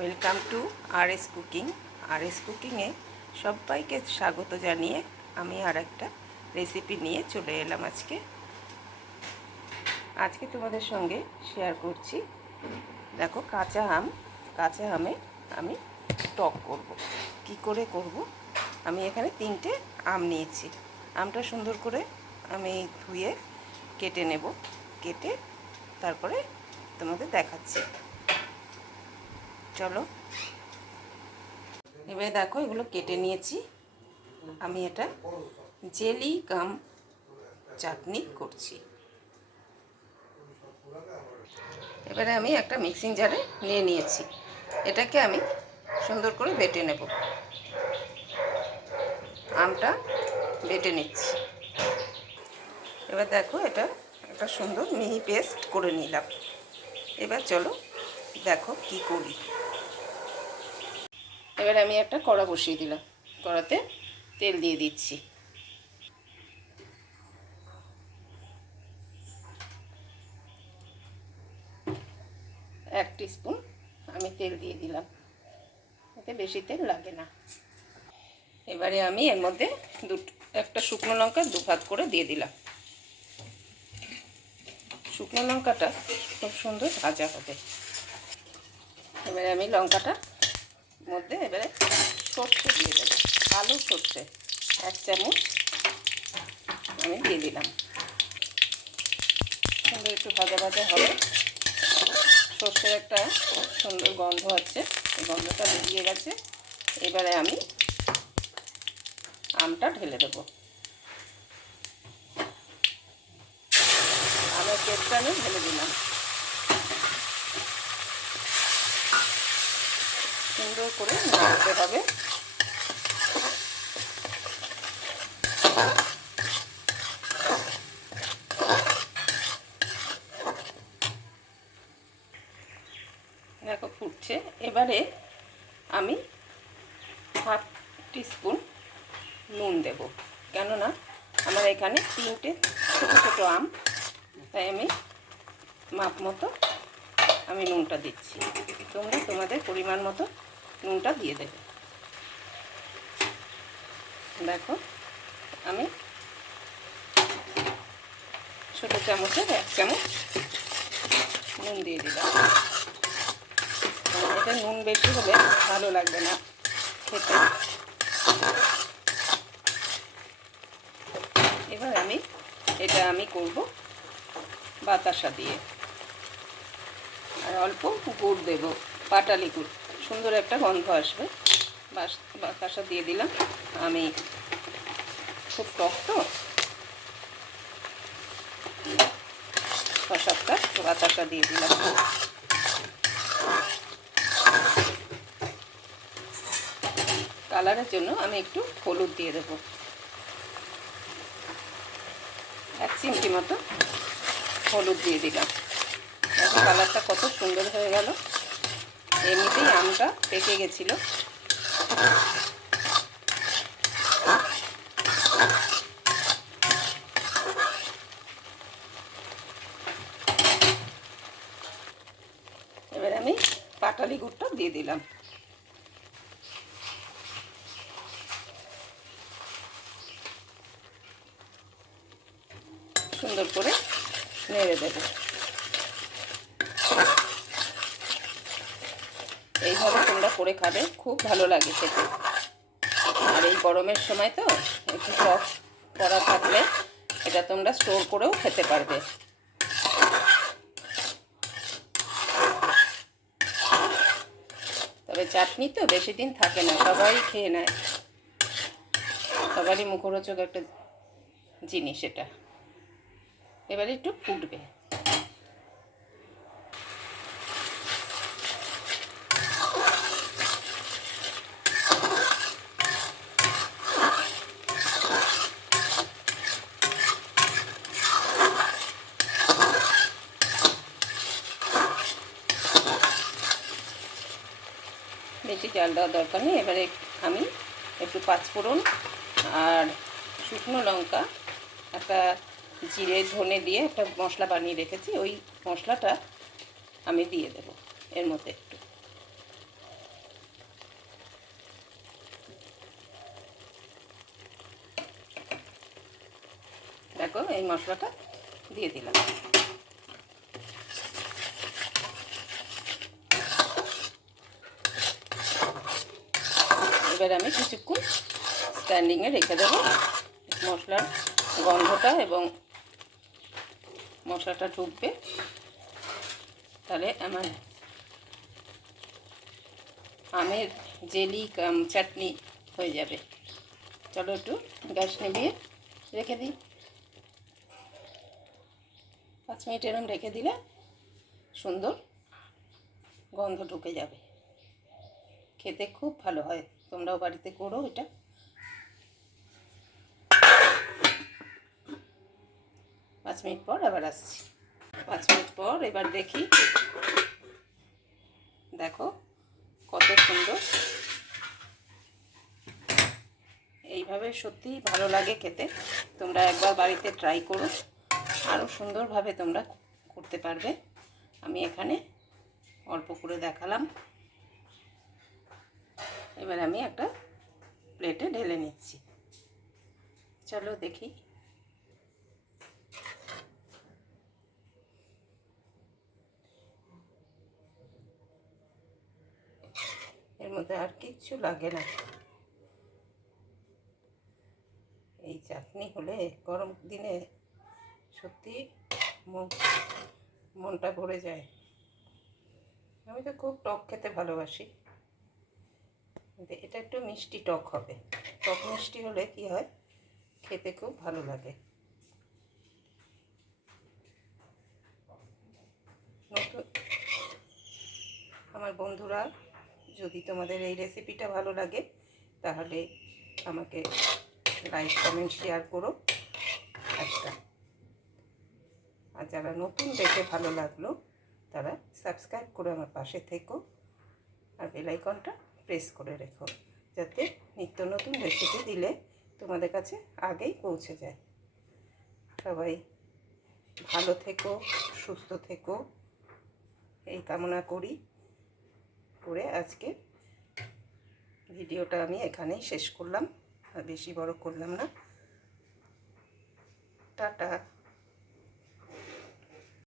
Welcome to RS cooking. RS কুকিংয়ে সবাইকে স্বাগত জানিয়ে আমি আর একটা রেসিপি নিয়ে চলে এলাম। আজকে তোমাদের সঙ্গে শেয়ার করছি। দেখো, কাঁচা আমে আমি টক করব। কি করে করব? আমি এখানে 3টে আম নিয়েছি। আমটা সুন্দর করে আমি ধুয়ে কেটে নেব। কেটে তারপরে তোমাদের দেখাচ্ছি। চলো, এবারে দেখো, এগুলো কেটে নিয়েছি। আমি এটা জেলি কাম চাটনি করছি। এবারে আমি একটা মিক্সিং জারে নিয়ে নিয়েছি। এটাকে আমি সুন্দর করে বেটে নেব। আমটা বেটে নিচ্ছি। এবার দেখো, এটা একটা সুন্দর মিহি পেস্ট করে নিলাম। এবার চলো দেখো কি করি। এবার আমি একটা কড়া বসিয়ে দিলাম। কড়াতে তেল দিয়ে দিচ্ছি। 1 টিস্পুন আমি তেল দিয়ে দিলাম। এতে বেশি তেল লাগে না। এবারে আমি এর মধ্যে একটা শুকনো লঙ্কা 2 ভাগ করে দিয়ে দিলাম। শুকনো লঙ্কাটা খুব সুন্দর ভাজা হবে। এবারে আমি লঙ্কাটার মধ্যে সর্ষে দিয়ে দেবো। কালো সর্ষে 1 চামচ আমি দিয়ে দিলাম। সুন্দর একটু ভাজা ভাজা হবে। সর্ষের একটা সুন্দর গন্ধ আছে, এই গন্ধটা বেরিয়ে গেছে। এবারে আমি আমটা ঢেলে দেবো। আমের পেস্টটা আমি ঢেলে দিলাম। সুন্দর করে নাড়তে হবে। দেখো ফুটছে। এবারে আমি 1/2 টিস্পুন নুন দেব। কেননা আমার এখানে 3টে ছোটো ছোটো আম, তাই আমি মাপ মতো আমি নুনটা দিচ্ছি। তোমরা তোমাদের পরিমাণ মতো নুনটা দিয়ে দেবে। দেখো, আমি ছোটো চামচের 1 চামচ নুন দিয়ে দিলাম। এটা নুন বেশি হলে ভালো লাগবে না খেতে। এবার এটা আমি করব বাতাসা দিয়ে। আর অল্প গুড় দেব, পাটালি গুড়, সুন্দর একটা গন্ধ আসবে। বাতাসা দিয়ে দিলাম। আমি খুব টক তো, 6-7টা বাতাসা দিয়ে দিলাম। কালারের জন্য আমি একটু হলুদ দিয়ে দেবো। 1 চিমটি মতো হলুদ দিয়ে দিলাম। দেখো কালারটা কত সুন্দর হয়ে গেল। এমনিতেই আমটা পেকে গেছিল। এবার আমি পাটালি গুড়টা দিয়ে দিলাম। সুন্দর করে নেড়ে দেব। এইভাবে তোমরা করে খাবে, খুব ভালো লাগে খেতে। আর এই গরমের সময় তো একটু টক করা থাকলে এটা তোমরা স্টোর করেও খেতে পারবে। তবে চাটনি তো বেশি দিন থাকে না, সবাই খেয়ে নেয়। সবারই মুখরোচক একটা জিনিস এটা। এবারে একটু ফুটবে। বেশি জাল দেওয়ার দরকার নেই। এবারে আমি একটু 5 ফোড়ন আর শুকনো লঙ্কা, একটা জিরে ধনে দিয়ে একটা মশলা বানিয়ে রেখেছি, ওই মশলাটা আমি দিয়ে দেব এর মধ্যে একটু। দেখো এই মশলাটা দিয়ে দিলাম। এবার আমি কিছুক্ষণ স্ট্যান্ডিংয়ে রেখে দেবো মশলার গন্ধটা এবং মশলাটা ঢুকবে, তাহলে আমার আমের জেলি চাটনি হয়ে যাবে। চলো একটু গ্যাস নিভিয়ে রেখে দিই। 5 মিনিট এরম রেখে দিলে সুন্দর গন্ধ ঢুকে যাবে, খেতে খুব ভালো হয়। তোমরাও বাড়িতে করো এটা। পাঁচ মিনিট পর আবার আসছি। 5 মিনিট পর এবার দেখি, দেখো কত সুন্দর। এইভাবে সত্যিই ভালো লাগে খেতে। তোমরা একবার বাড়িতে ট্রাই করো, আরও সুন্দরভাবে তোমরা করতে পারবে। আমি এখানে অল্প করে দেখালাম। এবার আমি একটা প্লেটে ঢেলে নিচ্ছি। চলো দেখি। এর মধ্যে আর কিচ্ছু লাগে না। এই চাটনি হলে গরম দিনে সত্যি মনটা ভরে যায়। আমি তো খুব টক খেতে ভালোবাসি, এটা একটু মিষ্টি টক হবে। টক মিষ্টি হলে কি হয়, খেতে খুব ভালো লাগে। নতুন আমার বন্ধুরা, যদি তোমাদের এই রেসিপিটা ভালো লাগে তাহলে আমাকে লাইক কমেন্ট শেয়ার করো একটা। আর যারা নতুন দেখে ভালো লাগলো তারা সাবস্ক্রাইব করে আমার পাশে থেকো, আর বেল আইকনটা প্রেস করে রেখো, যাতে নিত্য নতুন রেসিপি দিলে তোমাদের কাছে আগেই পৌঁছে যায়। সবাই ভালো থেকো, সুস্থ থেকো, এই কামনা করি। করে আজকে ভিডিওটা আমি এখানেই শেষ করলাম, আর বেশি বড় করলাম না। টাটা।